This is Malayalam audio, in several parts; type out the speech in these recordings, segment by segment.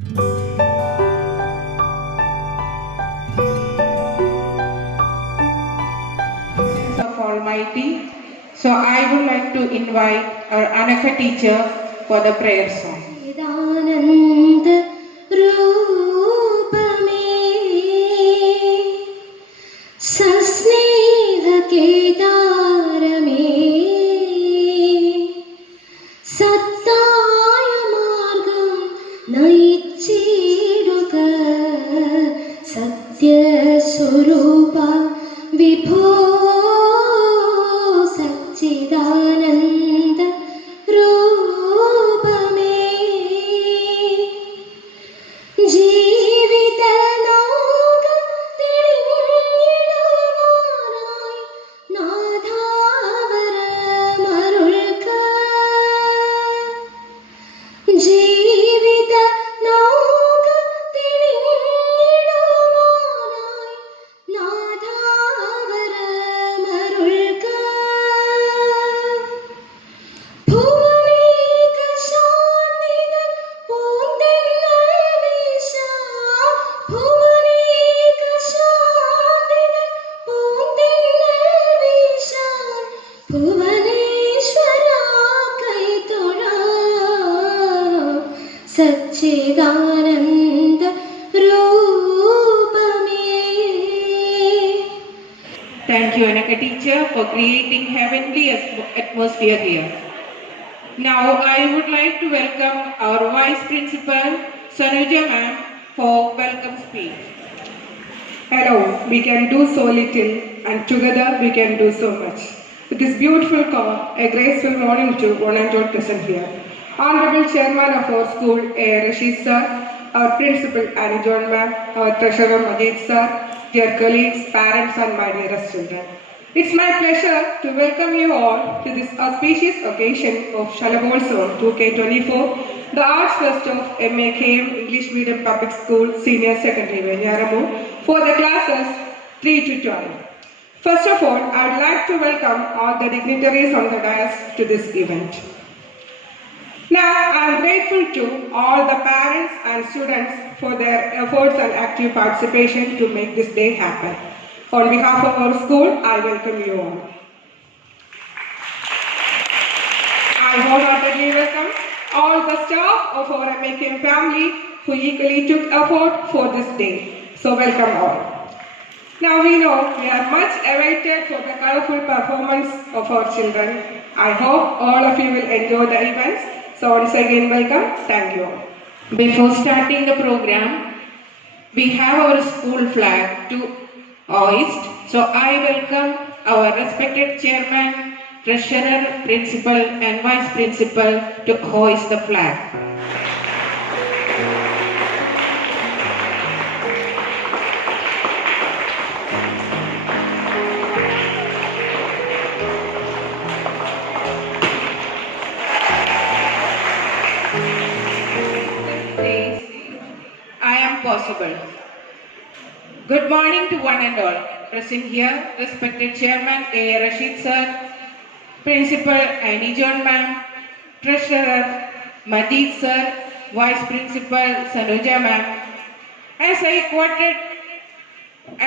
Of Almighty. So I would like to invite our Anaka teacher for the prayer song. സത്യസ്വരൂപ വിഭോ സച്ചിദാനന്ദ രൂപമേ ജീവിത നൗക തെളിഞ്ഞിടുവാനായി നാഥാവരമരുൾക ജീവിത നൗക തെളിഞ്ഞിടുവാനായി നാഥാവരമരുൾക ഭൂമിക ശാന്തിത പൂന്തെന്നൽ വീശാം ഭൂമിക ശാന്തിത പൂന്തെന്നൽ വീശാം ഭുവനേശ്വര കൈതൊഴാം സച്ചിദാനന്ദ രൂപമേ. Thank you, Anaka teacher, for creating heavenly atmosphere here. Now I would like to welcome our Vice Principal, Sanuja ma'am, for welcome speech. Hello, we can do so little and together we can do so much. With this beautiful call, a graceful morning to one and all present here. Honorable Chairman of our school, A. Rashid sir, our Principal Annie John ma'am, our Treasurer Majid sir, dear colleagues, parents and my dearest children. It's my pleasure to welcome you all to this auspicious occasion of Shalabholtsavam 2K24, the Arts Fest of MAKM English Medium Public School Senior Secondary Venyaramu for the classes 3 to 12. First of all, I'd like to welcome all the dignitaries on the dais to this event. Now, I'm grateful to all the parents and students for their efforts and active participation to make this day happen. On behalf of our school, I welcome you all. I wholeheartedly welcome all the staff of our MAKM family who equally took effort for this day. So welcome all. Now we know we are much awaited for the colorful performance of our children. I hope all of you will enjoy the events. So once again welcome. Thank you all. Before starting the program, we have our school flag to hoist. So I welcome our respected chairman, treasurer, principal and vice principal to hoist the flag. I am possible. Good morning to one and all. Present here, respected Chairman A. Rashid sir, Principal Annie John ma'am, Treasurer Majid sir, Vice Principal Sanuja ma'am. As I quoted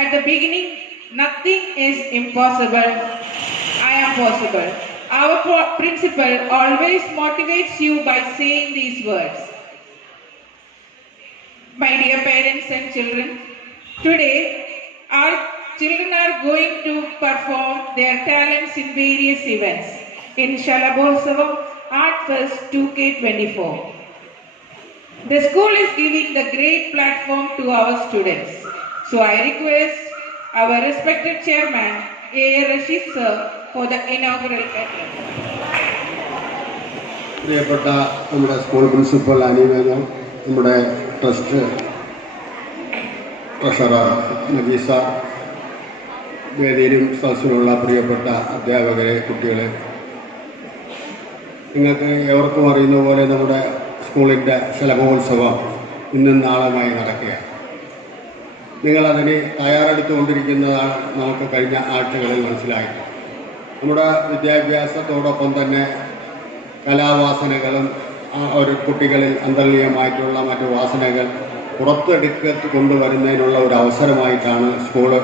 at the beginning, nothing is impossible. I am possible. Our principal always motivates you by saying these words. My dear parents and children, today our children are going to perform their talents in various events in Shalabholtsavam Art Fest 2K24. The school is giving the great platform to our students. So I request our respected chairman A. Rashid sir for the inaugural address. പ്രിയപ്പെട്ട നമ്മുടെ സ്കൂൾ പ്രിൻസിപ്പൽ അനി മേനോൻ, നമ്മുടെ ട്രഷറർ നബീസ, വേദിയിലും സദസ്സിലുള്ള പ്രിയപ്പെട്ട അധ്യാപകരെ, കുട്ടികളെ, നിങ്ങൾക്ക് ഏവർക്കും അറിയുന്ന പോലെ നമ്മുടെ സ്കൂളിൻ്റെ ശലഭോത്സവം ഇന്നും നാളുമായി നടക്കുകയാണ്. നിങ്ങളതിന് തയ്യാറെടുത്തുകൊണ്ടിരിക്കുന്നതാണ് നമുക്ക് കഴിഞ്ഞ ആഴ്ചകളിൽ മനസ്സിലായത്. നമ്മുടെ വിദ്യാഭ്യാസത്തോടൊപ്പം തന്നെ കലാവാസനകളും ഒരു കുട്ടികളിൽ അന്തർലീയമായിട്ടുള്ള മറ്റു വാസനകൾ പുറത്തെടുത്ത് കൊണ്ടുവരുന്നതിനുള്ള ഒരു അവസരമായിട്ടാണ് സ്കൂള്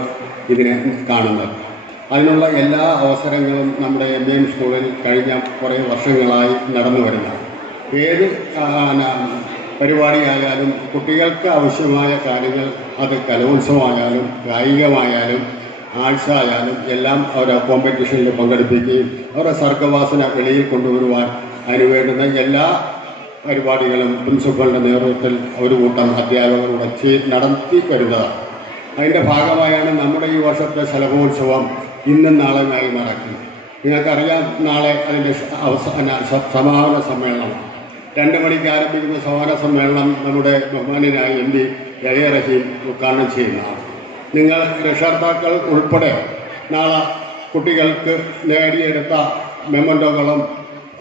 ഇതിനെ കാണുന്നത്. അതിനുള്ള എല്ലാ അവസരങ്ങളും നമ്മുടെ MAM സ്കൂളിൽ കഴിഞ്ഞ കുറേ വർഷങ്ങളായി നടന്നു വരുന്നതാണ്. ഏത് പരിപാടിയായാലും കുട്ടികൾക്ക് ആവശ്യമായ കാര്യങ്ങൾ, അത് കലോത്സവമായാലും കായികമായാലും ആർട്സ് ആയാലും എല്ലാം അവരെ കോമ്പറ്റീഷനിൽ പങ്കെടുപ്പിക്കുകയും അവരുടെ സർഗവാസന വെളിയിൽ കൊണ്ടുവരുവാൻ അതിന് വേണ്ടുന്ന എല്ലാ പരിപാടികളും പ്രിൻസിപ്പലിൻ്റെ നേതൃത്വത്തിൽ ഒരു കൂട്ടം അധ്യാപകരുടെ നടത്തി വരുന്നതാണ്. അതിൻ്റെ ഭാഗമായാണ് നമ്മുടെ ഈ വർഷത്തെ ശലഭോത്സവം ഇന്നും നാളെയുമായി നടക്കുന്നത്. നിങ്ങൾക്കറിയാം, നാളെ അതിൻ്റെ സമാപന സമ്മേളനമാണ്. 2 മണിക്ക് ആരംഭിക്കുന്ന സമാപന സമ്മേളനം നമ്മുടെ ബഹുമാന്യനായ MP A.A. റഹീം ഉദ്ഘാടനം ചെയ്യുന്നതാണ്. നിങ്ങൾ രക്ഷകർത്താക്കൾ ഉൾപ്പെടെ നാളെ കുട്ടികൾക്ക് നേടിയെടുത്ത മെമ്മൻറ്റോകളും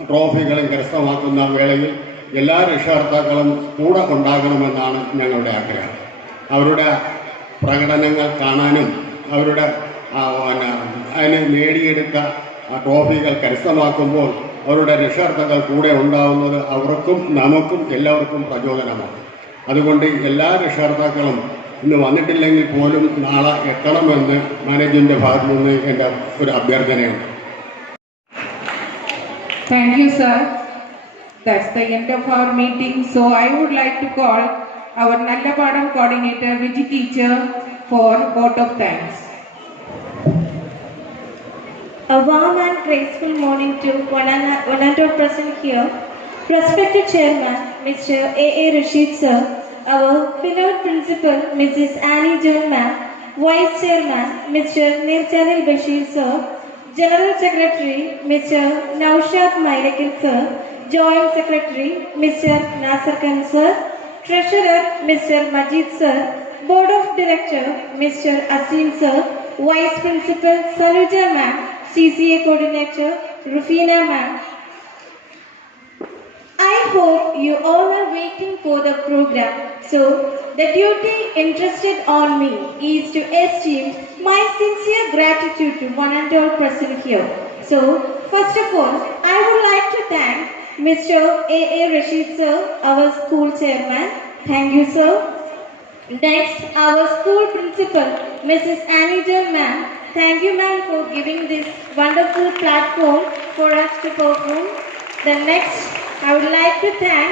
ട്രോഫികളും കരസ്ഥമാക്കുന്ന വേളയിൽ എല്ലാ രക്ഷകർത്താക്കളും കൂടെ ഉണ്ടാകണമെന്നാണ് ഞങ്ങളുടെ ആഗ്രഹം. അവരുടെ പ്രകടനങ്ങൾ കാണാനും അവരുടെ അതിന് നേടിയെടുത്ത ട്രോഫികൾ കരസ്ഥമാക്കുമ്പോൾ അവരുടെ രക്ഷകർത്താക്കൾ കൂടെ ഉണ്ടാവുന്നത് അവർക്കും നമുക്കും എല്ലാവർക്കും പ്രചോദനമാണ്. അതുകൊണ്ട് എല്ലാ രക്ഷകർത്താക്കളും ഇന്ന് വന്നിട്ടില്ലെങ്കിൽ പോലും നാളെ എത്തണമെന്ന് മാനേജ്മെൻറ്റിൻ്റെ ഭാഗത്തു നിന്ന് എൻ്റെ ഒരു അഭ്യർത്ഥനയുണ്ട്. Thank you, sir. That's the end of our meeting. So I would like to call our Nallapadam coordinator, Viji teacher, for vote of thanks. A warm and graceful morning to one and all present here. Respected Chairman, Mr. A.A. Rashid sir, our beloved Principal, Mrs. Annie John ma'am, Vice Chairman, Mr. Nirjanil Bashir sir, General Secretary, Mr. Naushad Mailakil sir, Joint Secretary, Mr. Nasir Khan sir, Treasurer, Mr. Majid sir, Board of Directors, Mr. Asim sir, Vice Principal, Saluja ma'am, CCA Coordinator, Rufina ma'am. I hope you all are waiting for the program. So, the duty entrusted on me is to esteem my sincere gratitude to one and all present here. So, first of all, I would like to thank Mr. A.A. Rashid sir, our school chairman. Thank you, sir. Next, our school principal, Mrs. Annie John ma'am. Thank you, ma'am, for giving this wonderful platform for us to perform. The next, I would like to thank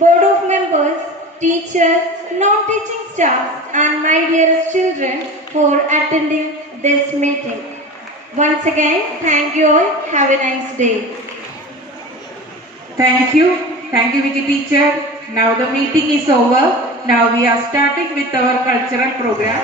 Board of Members, teachers, non-teaching staff, and my dearest children for attending this meeting. Once again, thank you all. Have a nice day. Thank you. Thank you, Viji teacher. Now the meeting is over. Now we are starting with our cultural program.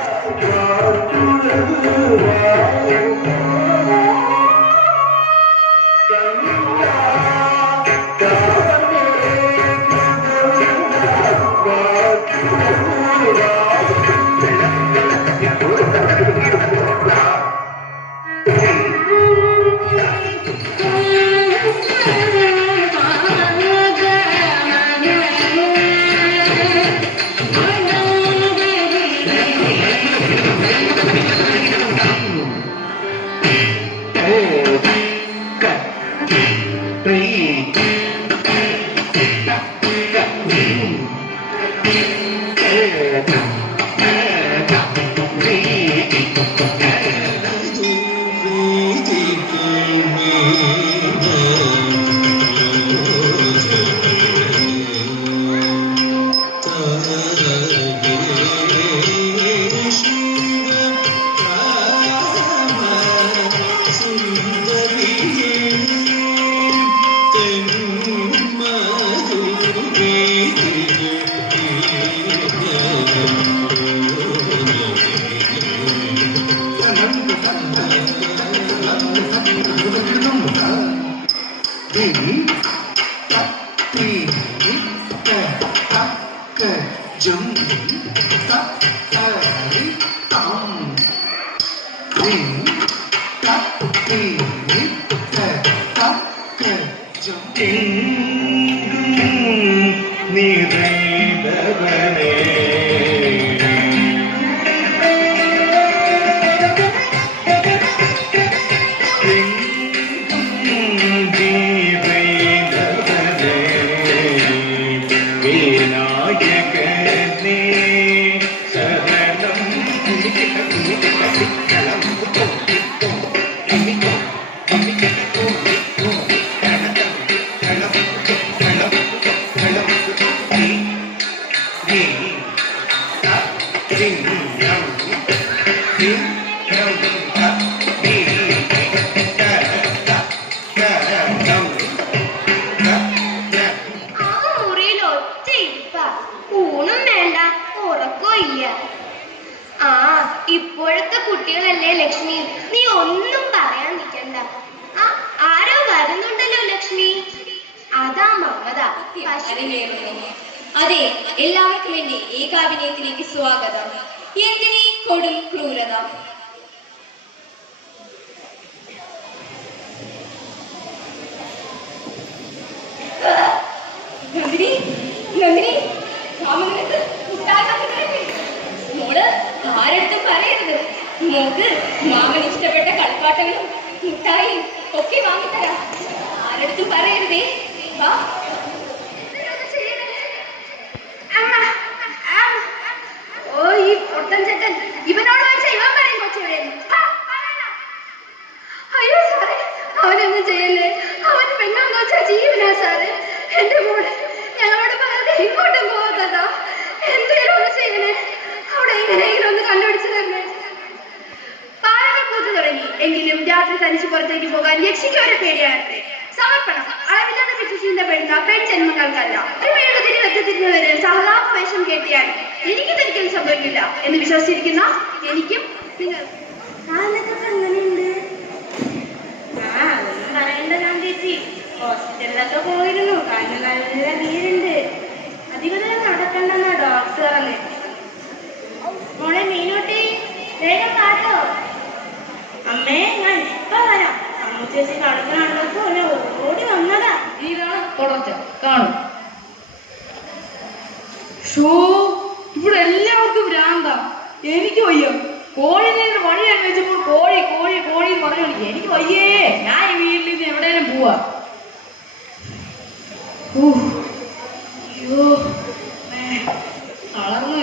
ഇപ്പോഴത്തെ കുട്ടികളല്ലേ ലക്ഷ്മി, നീ ഒന്നും പറയാൻ നിൽക്കണ്ട. ആരോ വരുന്നുണ്ടല്ലോ ലക്ഷ്മി, അതാ മമത. അതെ, എല്ലാവർക്കും എന്റെ ഏകാഭിനയത്തിലേക്ക് സ്വാഗതം. എന്തിനീ കൊടും ക്രൂരത? നന്ദിനി, നന്ദിനി, മോള് ആരടുത്തും പറയരുത്. മോക്ക് മാമന് ഇഷ്ടപ്പെട്ട കളിപ്പാട്ടങ്ങളും മുട്ടായും ഒക്കെ വാങ്ങിത്തരാം. ആരടുത്തും പറയരുതേ. വാ. ഓ, ഈ പൊട്ടൻ ചേട്ടൻ ഇവനോട് വെച്ചാൽ ഇവൻ പറയും കൊച്ചുവിടെയെന്ന്. അയ്യോ സാറേ, അവനൊന്നും ചെയ്യല്ലേ. അവന് പെണ്ണാന്ന് വെച്ചാൽ ജീവനാ സാറേ. എന്റെ മോളെ ഞങ്ങളോട് പറയാതെ ഇങ്ങോട്ടും പോകാതാ. എന്തേലും ഒന്ന് ചെയ്യണേ. അവിടെ എങ്ങനെയെങ്കിലും ഒന്ന് കണ്ടുപിടിച്ചു തരണേ. പാലകൾ പൂത്തു തുടങ്ങി. എങ്കിലും രാത്രി തനിച്ച് പുറത്തേക്ക് പോകാൻ യക്ഷിക്ക് ഒരു പേടിയാകട്ടെ. സമർപ്പണം അളവില്ലാതെ വിശ്വസിക്കുന്ന പെടുന്ന പെൺജന്മങ്ങൾക്കല്ല. ഒരു മെഴുകുതിരി വെത്തിരിഞ്ഞവര് സഹതാപ വേഷം കേട്ടിയാൽ എനിക്ക് ഒരിക്കലും സംഭവിക്കില്ല എന്ന് വിശ്വസിച്ചിരിക്കുന്ന എനിക്കും നിങ്ങൾ അങ്ങനെയുണ്ട്. ഒന്നും പറയണ്ട ഗാന്ധിജി. ഹോസ്പിറ്റലിലൊക്കെ പോയിരുന്നു. കാലിന് നല്ല നീരുണ്ട്. അധികം നടക്കണ്ടെന്നാ ഡോക്ടർ പറഞ്ഞു. മോളെ മീനൂട്ടി, വേഗം കാട്ടോ. അമ്മേ, ഞാൻ ഇപ്പൊ വരാം. അമ്മ ചേച്ചി കളിക്കണോ ഓടി വന്നതാ. ഇതാണ് തുടർച്ച കാണും. ഷോ, ഇവിടെ എല്ലാവർക്കും ഭ്രാന്താ. എനിക്ക് വയ്യ. കോഴിനെ വഴി അന്വേഷിച്ചപ്പോൾ കോഴി കോഴി കോഴി പറഞ്ഞു. എനിക്ക് വയ്യേ. ഞാൻ ഈ വീട്ടിൽ നിന്ന് എവിടെയും പോവാ. അയ്യോ, തളർന്നു.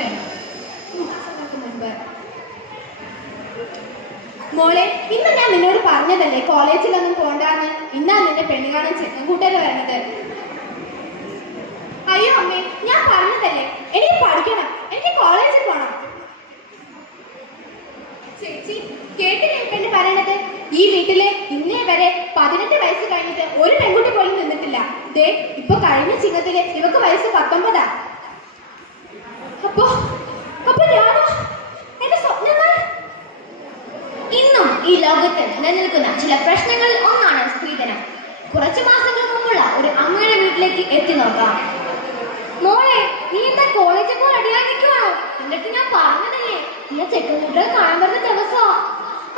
മോളെ, ഇന്ന് ഞാൻ നിന്നോട് പറഞ്ഞതല്ലേ കോളേജിലൊന്നും പോണ്ടാന്ന്. ഇന്നാ നിന്റെ പെണ്ണ് കാണാൻ ചെക്കൻ കൂട്ടര് വരണത്. അയ്യോ അമ്മേ, ഞാൻ പറഞ്ഞതല്ലേ, എനിക്ക് പഠിക്കണം, എനിക്ക് കോളേജിൽ പോണം. ചേച്ചി കേട്ടില്ലേ പെണ്ണ് പറയണത്? ഈ വീട്ടില് ഇന്നേ വരെ 18 വയസ്സ് കഴിഞ്ഞിട്ട് ഒരു പെൺകുട്ടി പോലും നിന്നിട്ടില്ല. ദേ ഇപ്പൊ കഴിഞ്ഞ ചിങ്ങത്തില് ഇവക്ക് വയസ്സ് 19. അപ്പൊ ഞാനോ? എന്റെ സ്വപ്നങ്ങൾ. ഇന്നും ഈ ലോകത്ത് നിലനിൽക്കുന്ന ചില പ്രശ്നങ്ങളിൽ ഒന്നാണ് സ്ത്രീധനം. കുറച്ചു മാസങ്ങൾക്ക് മുമ്പുള്ള ഒരു അമ്മയുടെ വീട്ടിലേക്ക് എത്തി നോക്കാം. മോളെ, നീ എന്താ കോളേജിൽ പോയി റെഡിയായി നിൽക്കുവാണോ? എന്നിട്ട് ഞാൻ പറഞ്ഞതല്ലേ ഈ ചെക്കൻകുട്ടികൾ കാണാൻ വരുന്ന ദിവസമാ.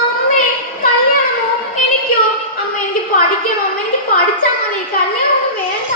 അമ്മേ, കല്യാണമോ? എനിക്കോ? അമ്മ, എനിക്ക് പഠിക്കണം. അമ്മ, എനിക്ക് പഠിച്ചാൽ മതി. കല്യാണമൊന്നും വേണ്ട.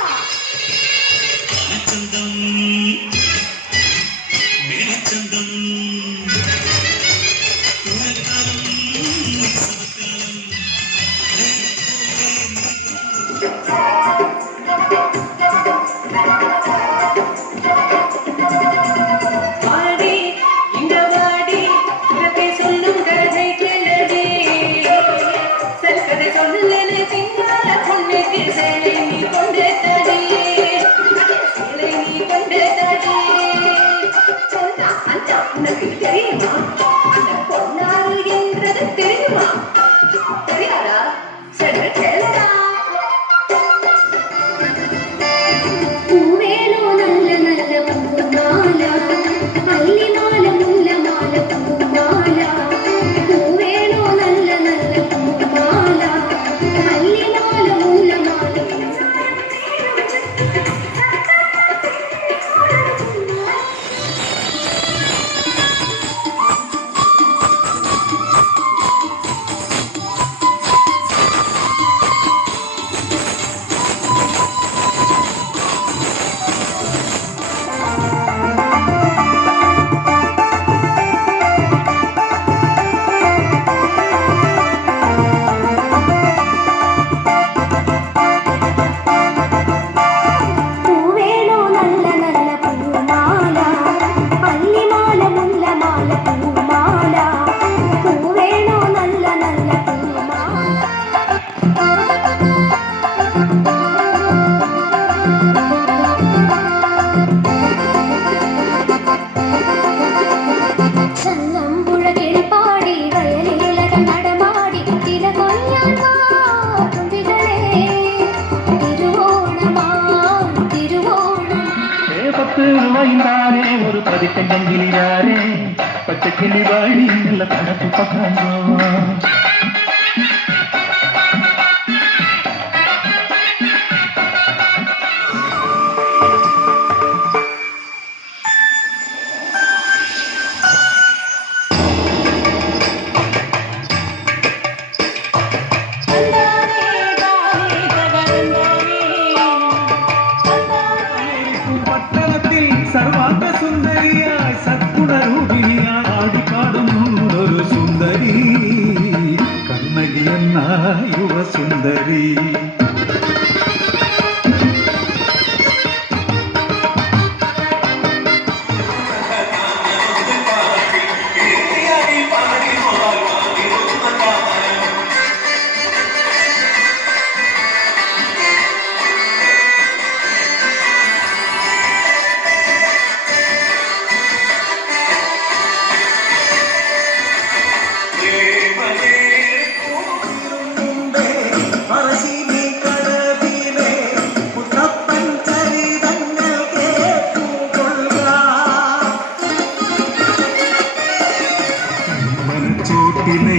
മാറേ ഒരു പതിറ്റെങ്കിലാരേ പച്ചക്കിളി വാഴി നല്ല തണുപ്പ് പക്കാന്തോ സർവാംഗ സുന്ദരിയായി സദ്ഗുണരൂപിണിയായി ആടിപ്പാടുന്നൊരു സുന്ദരി കണ്ണകി എന്ന യുവസുന്ദരി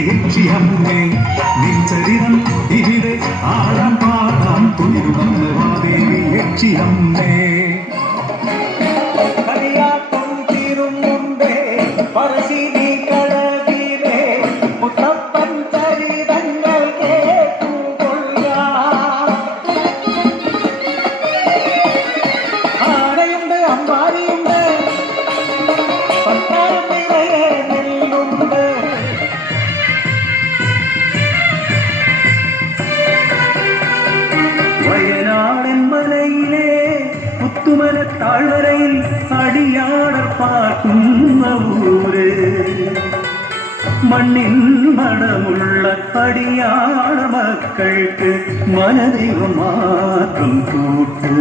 യക്ഷിയമ്മേ നിൻ ചരിതം ഇവിടെ ആഴം പാടാം തുണിരുവന്ന് വാദേവി യക്ഷിയമ്മേ ുണ്ടേ പറശ്ശിനി കളവിലെ മുത്തപ്പൻ ചരിതങ്ങൾ കേട്ടുകൊള്ളുക ആനയുണ്ട് അമ്പാരിയുണ്ട് പത്താരം നിറയെ നെല്ലുണ്ട് വയനാടൻ മലയിലെ പുത്തുമല താഴ്വരയിൽ അടിയാടർ പാർക്കുന്ന ഊര് മണ്ണിൻ മടമുള്ള അടിയാട മക്കൾക്ക് മനദൈവം മാത്രം കൂട്ട്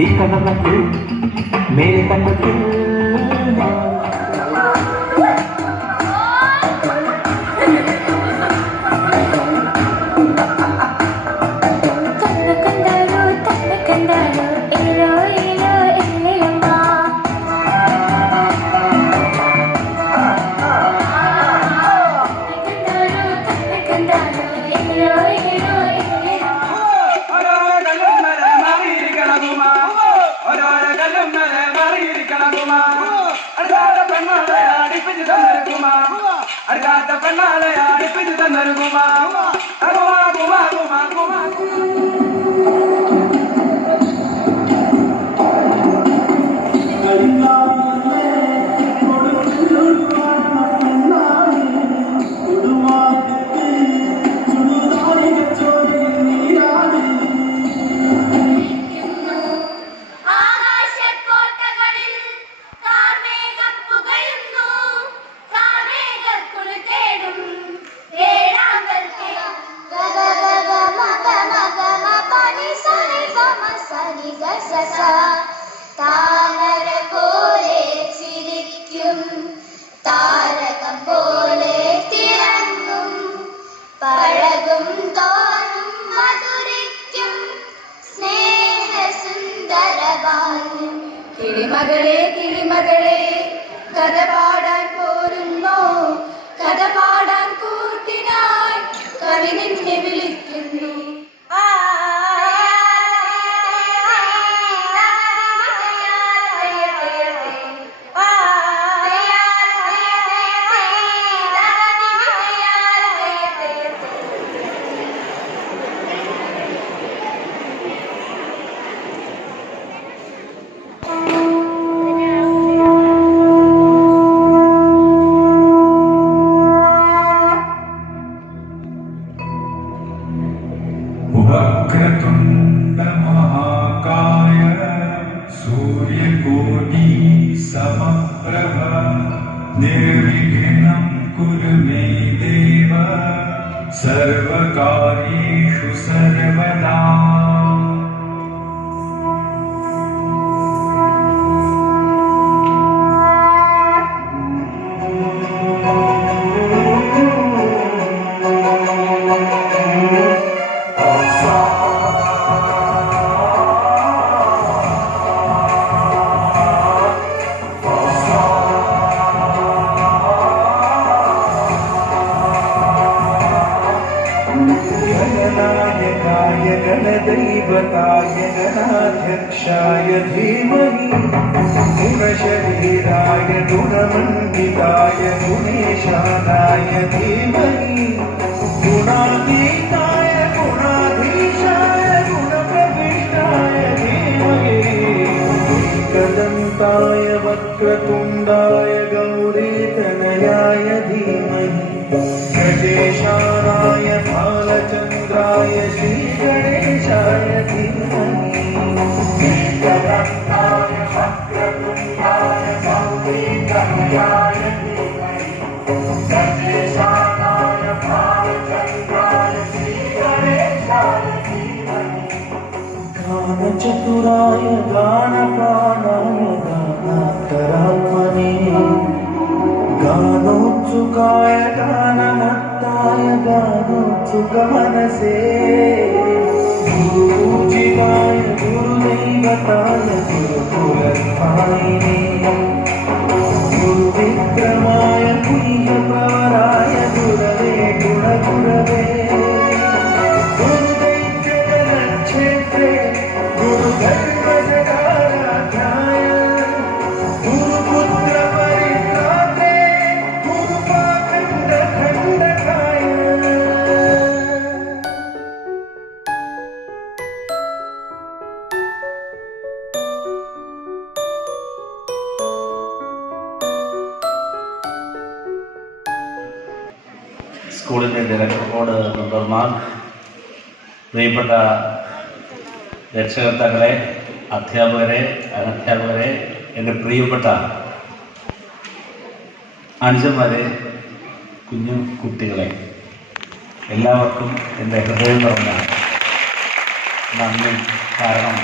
ഈ കടമത്തിൽ മേലെ കണ്ടത്തിൽ അടുക്കാത്ത പെണ്ണാളെ അടുപ്പിച്ച് തന്നൊരു കുമാ കുമാ കുമാ കുമാ കുമാ കിളിമകളെ കിളിമകളെ കഥ പാടാൻ പോരുന്നോ കഥ പാടാൻ കൂട്ടിനായി കവി നിന്നെ വിളിക്കുന്നു वक्रतुण्ड महाकाय सूर्यकोटि समप्रभ निर्विघ्नं कुरु मे देव सर्वकार्येषु सर्वदा गणदैवताय गणाध्यक्षाय धीमहि गुणशरीराय गुणमण्डिताय गुणेशानाय धीमहि गुणातीताय गुणाधीशाय गुणप्रविष्टाय धीमहि एकदन्ताय वक्रतुण्डाय गौरीतनयाय धीमहि गजेशानाय भालचन्द्राय श्रीगणेशाय धीमहि एकदन्ताय वक्रतुण्डाय गौरीतनयाय धीमहि गजेशानाय भालचन्द्राय श्रीगणेशाय धीमहि गानचतुराय गानप्राणाय गानान्तरात्मने गानोत्सुकाय गानमत्ताय गानोत्सुकमनसे गुरुपूजिताय गुरुदैवताय गुरुकुलस्थायिने गुरुविक्रमाय पुण्यप्रवराय गुरवे गुणगुरवे गुरुदैत्यजनक्षेत्रे गुरुधर्मजगाराध्याय गुरुपुत्रपरित्रात्रे गुरुपाखण्डखण्डकाय സ്കൂളിൻ്റെ ഡയറക്ടർ ബോർഡ് മെമ്പർമാർ, പ്രിയപ്പെട്ട രക്ഷകർത്താക്കളെ, അധ്യാപകരെ, അനധ്യാപകരെ, എൻ്റെ പ്രിയപ്പെട്ട അനുജന്മാരെ, കുഞ്ഞു കുട്ടികളെ, എല്ലാവർക്കും എൻ്റെ ഹൃദയം നിറഞ്ഞ നന്ദി. കാരണം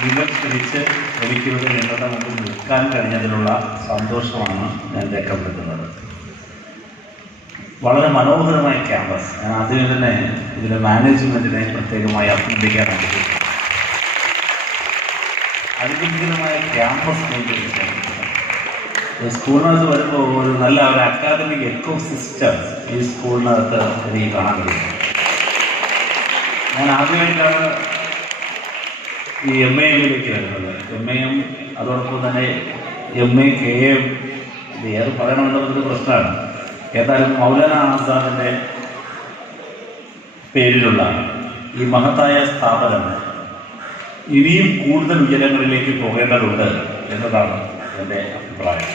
നിങ്ങൾ ക്ഷണിച്ച് എനിക്കിവിടെ നിങ്ങളുടെ മുമ്പിൽ നിൽക്കാൻ കഴിഞ്ഞതിലുള്ള സന്തോഷമാണ് ഞാൻ രേഖപ്പെടുത്തുന്നത്. വളരെ മനോഹരമായ ക്യാമ്പസ്. ഞാൻ ആദ്യമേ തന്നെ ഇതിൻ്റെ മാനേജ്മെൻറ്റിനെ പ്രത്യേകമായി അഭിനന്ദിക്കാൻ ആഗ്രഹിക്കുന്നു. അനുഗ്രഹീതമായ ക്യാമ്പസ് സ്കൂളിനകത്ത് വരുമ്പോൾ ഒരു നല്ല ഒരു അക്കാദമിക് എക്കോ സിസ്റ്റം ഈ സ്കൂളിനകത്ത് എനിക്ക് കാണാൻ കഴിയും. ഞാൻ ആദ്യമായിട്ടാണ് ഈ MAയിലേക്ക് വരുന്നത്. MAയും അതോടൊപ്പം തന്നെ MA KM ഇത് ഏത് പറയണമെന്നുള്ളതൊരു പ്രശ്നമാണ്. ഏതായാലും മൗലാന ആസാദിൻ്റെ പേരിലുള്ള ഈ മഹത്തായ സ്ഥാപനം ഇനിയും കൂടുതൽ ഉയരങ്ങളിലേക്ക് പോകേണ്ടതുണ്ട് എന്നതാണ് എൻ്റെ അഭിപ്രായം.